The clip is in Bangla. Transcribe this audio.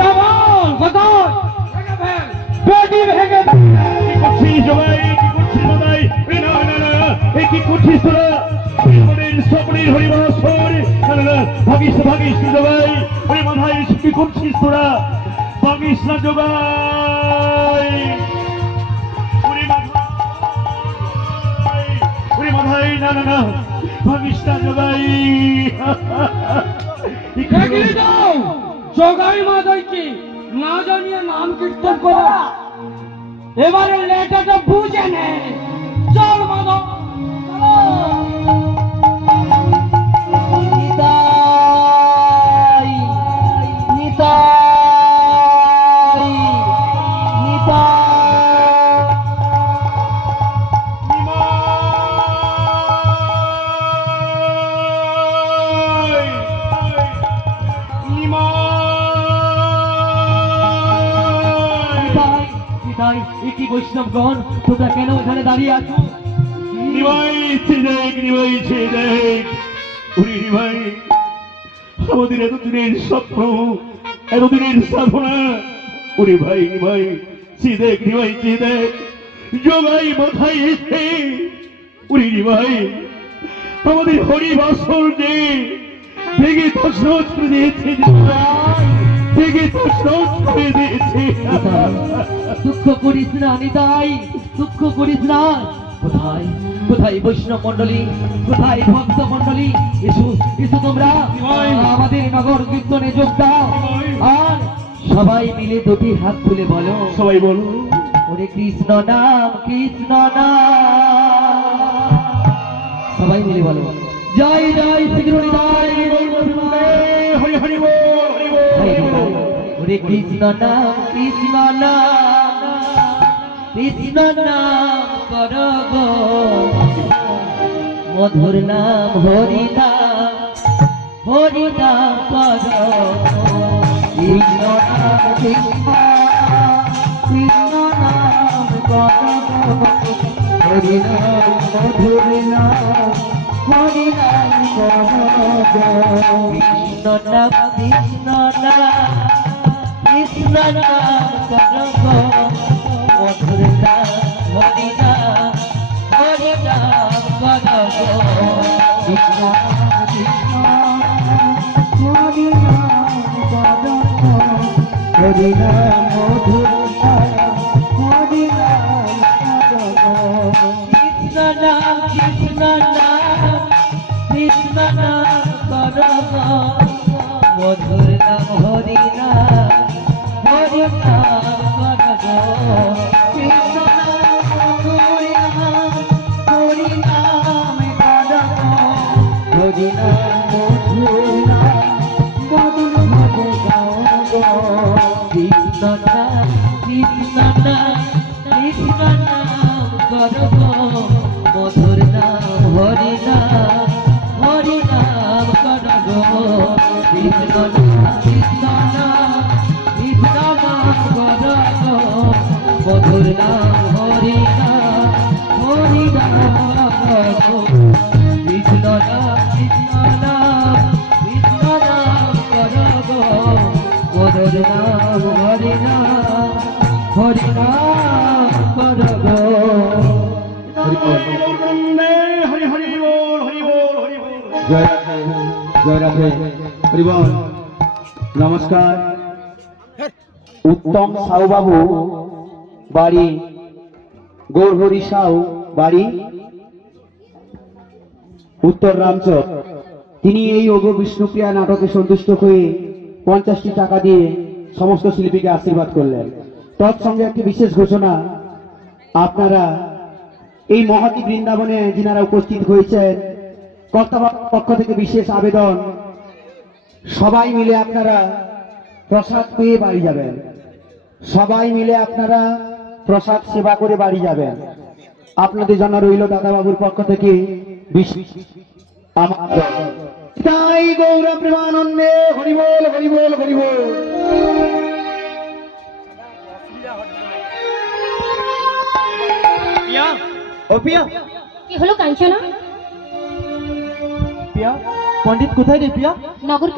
ডাবল গদর ভেঙে ফেল, বেডি ভেঙে ফেল। কি করছিস সবাই, কি করছিস সবাই? না না না, এ কি করছিস তোরা? স্বপ্নের হরিবাসর, না না না, ভাগিস না, ভাগিস না সবাই। ওরে মাথায় কি করছিস তোরা? ভাগিস না জগাই। ওরে মাথায়, ওরে মাথায়, না না না, ভাগিস না জগাই। এগিয়ে যাও, জগাই মাদাইকে না জানিয়ে নাম কীর্তন করা। এবারে লেটাটা বুঝে নে। চল মাধব, চলো। নিতাই নিতাই নিতাই, এ কি বৈষ্ণবগণ, তোমরা কেন এখানে দাঁড়িয়ে আছো? আমাদের এতদিনের স্বপ্ন, এতদিনের সাধনা, ওরে ভাই ভাই দেখ নিভাই, দেখ জগাই মাথায় এসে, ওরে ভাই আমাদের হরিবাসর যে ভেঙে তছনছ করে দিয়েছে, ভেঙে তছনছ করে দিয়েছে। দুঃখ করিস না নিতাই, দুঃখ করিস না। কোথায় কোথায় বৈষ্ণব মন্ডলী, কোথায় ভক্ত মন্ডলী? এসো এসো তোমরা আমাদের নগর কীর্তনে যোগ দাও। আর সবাই মিলে দুটি হাত তুলে বলো, সবাই বলো, ওরে কৃষ্ণ নাম, কৃষ্ণ নাম। সবাই মিলে বলো, জয় জয় শ্রীগুরু নিতাই হরি হরি বল, হরি বল। ওরে কৃষ্ণ নাম, কৃষ্ণ নাম, কৃষ্ণ নাম কর গো, মধুর নাম হরি নাম, হরি নাম কর। কৃষ্ণ নাম, কৃষ্ণ কৃষ্ণ নাম কর গো, হরি নাম, মধুর নাম, হরি নাম কর গো। কৃষ্ণ নাম, কৃষ্ণ নাম, কৃষ্ণ নাম কর গো, মধুর নাম, হরি নাম, হরি নাম কর গো। কৃষ্ণ কৃষ্ণ হরি নাম কর গো, হরি নাম, মধুর নাম, হরি নাম কর গো। কৃষ্ণ নাম, কৃষ্ণ নাম, কৃষ্ণ নাম কর গো, মধুর নাম, হরি নাম, হরি নাম কর গো। কৃষ্ণ নাম, হরি নাম, হরি নাম কর গো, হরি নাম, মধুর নাম, মধুর ভজে গাও গো। কৃষ্ণ নাম, কৃষ্ণ নাম, কৃষ্ণ নাম কর গো, মধুর নাম, হরি নাম, হরি নাম কর গো। কৃষ্ণ নাম, কৃষ্ণ নাম, কৃষ্ণ নাম কর গো, মধুর নাম, হরি নাম, হরি নাম কর গো। কৃষ্ণ নাম, কৃষ্ণ নাম, কৃষ্ণ নাম কর গো, মধুর নাম, হরি নাম, হরি নাম কর গো। হরি হরি বল, হরি বল, হরি বল। জয় রাধে, জয় রাধে, হরি বল। নমস্কার। উত্তম সাউবাবু বাড়ি, গৌরহরি সাউ বাড়ি, উত্তর রামচর। তিনি এই ওগ বিষ্ণুপ্রিয়া নাটকে সন্তুষ্ট হয়ে 50টি টাকা দিয়ে সমস্ত শিল্পীকে আশীর্বাদ করলেন। তৎসঙ্গে একটি বিশেষ ঘোষণা, আপনারা এই মহতী বৃন্দাবনে যিনারা উপস্থিত হয়েছেন, কর্তৃপক্ষের পক্ষ থেকে বিশেষ আবেদন, সবাই মিলে আপনারা প্রসাদ পেয়ে বাড়ি যাবেন, সবাই মিলে আপনারা প্রসাদ সেবা করে বাড়ি যাবেন। আপনাদের জন্য রইল দাদাবাবুর পক্ষ থেকে তাই গৌর প্রেমানন্দে হরি বল, হরি বল, হরি বল। ও পিয়া, কি হলো কাঞ্চনা? পিয়া, পণ্ডিত কোথায় রে পিয়া? নগর